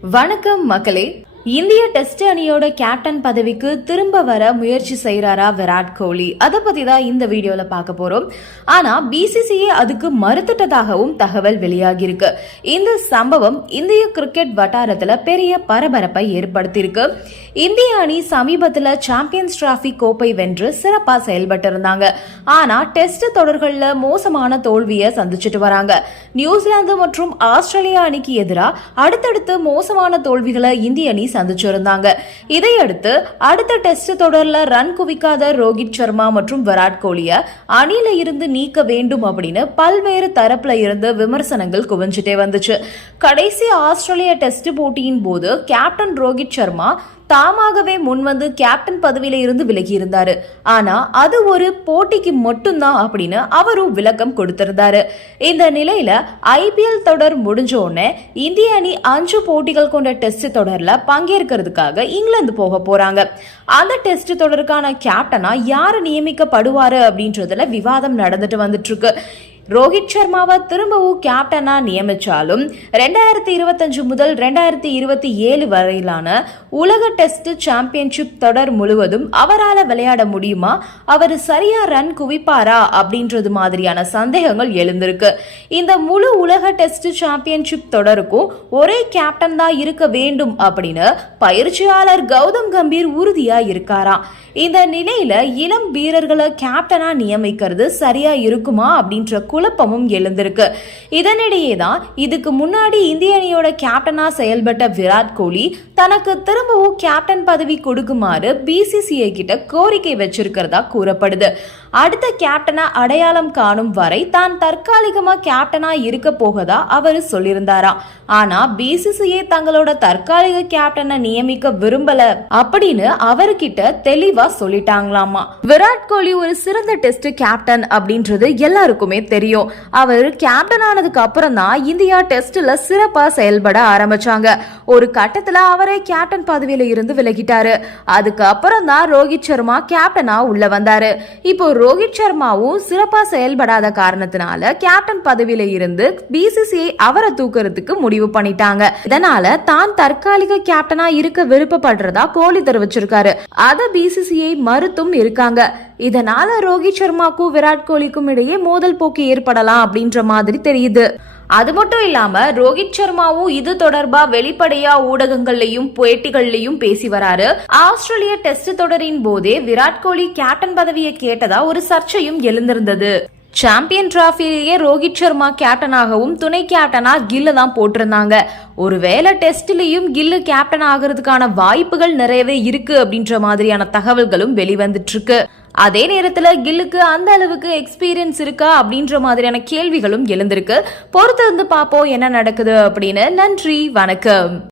வணக்கம் மக்களே. இந்திய டெஸ்ட் அணியோட கேப்டன் பதவிக்கு திரும்ப வர முயற்சி செய்கிறாரா விராட் கோலி? அதை பத்தி தான் இந்த வீடியோல பார்க்க போறோம். ஆனா பிசிசிஐ அதுக்கு மறுத்துட்டதாகவும் தகவல் வெளியாகியிருக்கு. இந்த சம்பவம் இந்திய கிரிக்கெட் வட்டாரத்துல பெரிய பரபரப்பை ஏற்படுத்தியிருக்கு. இந்திய அணி சமீபத்துல சாம்பியன்ஸ் டிராபி கோப்பை வென்று சிறப்பா செயல்பட்டு இருந்தாங்க ஆனா டெஸ்ட் தொடர்கள்ல மோசமான தோல்வியை சந்திச்சுட்டு வராங்க. நியூசிலாந்து மற்றும் ஆஸ்திரேலியா அணிக்கு எதிராக அடுத்தடுத்து மோசமான தோல்விகளை இந்திய அணி சந்திச்சிருந்தாங்க. இதையடுத்து அடுத்த டெஸ்ட் தொடர்ல ரன் குவிக்காத ரோஹித் சர்மா மற்றும் விராட் கோலிய அணியில இருந்து நீக்க வேண்டும் அப்படின்னு பல்வேறு தரப்புல இருந்து விமர்சனங்கள் குவிஞ்சிட்டே வந்துச்சு. கடைசி ஆஸ்திரேலிய டெஸ்ட் போட்டியின் போது கேப்டன் ரோஹித் சர்மா தாமாகவே முன்வந்து கேப்டன் பதவியில இருந்து விலகி இருந்தாரு. ஆனா அது ஒரு போட்டிக்கு மட்டும்தான் அப்படின்னு அவரும் விளக்கம் கொடுத்திருந்தாரு. இந்த நிலையில ஐபிஎல் தொடர் முடிஞ்ச உடனே இந்திய அணி அஞ்சு போட்டிகள் கொண்ட டெஸ்ட் தொடர்ல பங்கேற்கிறதுக்காக இங்கிலாந்து போக போறாங்க. அந்த டெஸ்ட் தொடருக்கான கேப்டனா யாரு நியமிக்கப்படுவாரு அப்படின்றதுல விவாதம் நடந்துட்டு வந்துட்டு இருக்கு. ரோஹித் சர்மாவை திரும்பவும் கேப்டனா நியமிச்சாலும் ரெண்டாயிரத்தி இருபத்தஞ்சு முதல் ரெண்டாயிரத்தி இருபத்தி ஏழு வரையிலான உலக டெஸ்ட் சாம்பியன்ஷிப் தொடர் முழுவதும் அவரால் விளையாட முடியுமா? அவர் சரியா ரன் குவிப்பாரா? அப்படின்றது மாதிரியான சந்தேகங்கள் எழுந்திருக்கு. இந்த முழு உலக டெஸ்ட் சாம்பியன்ஷிப் தொடருக்கும் ஒரே கேப்டன் தான் இருக்க வேண்டும் அப்படின்னு பயிற்சியாளர் கௌதம் கம்பீர் உறுதியா இருக்காராம் இந்த நிலையில இளம் வீரர்களை கேப்டனா நியமிக்கிறது சரியா இருக்குமா அப்படின்ற குழப்பமும் எழுந்திருக்கு. இதனிடையே தான் இதுக்கு முன்னாடி இந்திய அணியோட கேப்டனா செயல்பட்ட விராட் கோலி தனக்கு திரும்பவும் கேப்டன் பதவி கொடுக்குமாறு பிசிசிஐ கிட்ட கோரிக்கை வச்சிருக்கிறதா கூறப்படுது. அடுத்த கேப்டனா அடையாளம் காணும் வரை தான் தற்காலிகமா கேப்டனா இருக்க போகதா அவர் சொல்லியிருந்தாராம் ஆனா பிசிசிஐ தங்களோட தற்காலிக கேப்டனை நியமிக்க விரும்பல அப்படின்னு அவர்கிட்ட தெளிவா சொல்லிட்டாங்களாமா? விராட் கோலி ஒரு சிறந்த டெஸ்ட் கேப்டன் அப்படின்றது எல்லாருக்குமே தெரியும். அவர் கேப்டன் ஆனதுக்கு அப்புறம் தான் இந்தியா டெஸ்ட்ல சிறப்பா செயல்பட ஆரம்பிச்சாங்க. ஒரு கட்டத்துல அவரே கேப்டன் பதவியில இருந்து விலகிட்டாரு. அதுக்கு அப்புறம் தான் ரோஹித் சர்மா கேப்டனா உள்ள வந்தாரு. இப்போ ரோஹித் சர்மாவும் சிறப்பா செயல்படாத காரணத்தினால கேப்டன் பதவியில இருந்து பிசிசிஐ அவரை தூக்குறதுக்கு முடிவு பண்ணிட்டாங்க. இதனால தான் தற்காலிக கேப்டனா இருக்க விருப்பப்படுறதா கோலி தெரிவிச்சிருக்காரு. அத பிசிசிஐ மறுத்தும் இருக்காங்க. இதனால ரோஹித் சர்மாக்கும் விராட் கோலிக்கும் இடையே மோதல் போக்கு ஏற்படலாம் அப்படின்ற மாதிரி தெரியுது. அது மட்டும் இல்லாம ரோஹித் சர்மாவும் இது தொடர்பா வெளிப்படையா ஊடகங்கள்லயும் பேட்டிகள்லயும் பேசி வராரு. ஆஸ்திரேலிய டெஸ்ட் தொடரின் போதே விராட் கோலி கேப்டன் பதவியை கேட்டதா ஒரு சர்ச்சையும் எழுந்திருந்தது. சாம்பியன் டிராஃபிலேயே ரோஹித் சர்மா கேப்டனாகவும் துணை கேப்டனா கில்ல தான் போட்டிருந்தாங்க. ஒருவேளை டெஸ்ட்லயும் கில்லு கேப்டன் ஆகிறதுக்கான வாய்ப்புகள் நிறையவே இருக்கு அப்படின்ற மாதிரியான தகவல்களும் வெளிவந்துட்டு இருக்கு அதே நேரத்துல கில்லுக்கு அந்த அளவுக்கு எக்ஸ்பீரியன்ஸ் இருக்கா அப்படின்ற மாதிரியான கேள்விகளும் எழுந்திருக்கு. பொறுத்திருந்து பார்ப்போம் என்ன நடக்குது அப்படின்னு. நன்றி வணக்கம்.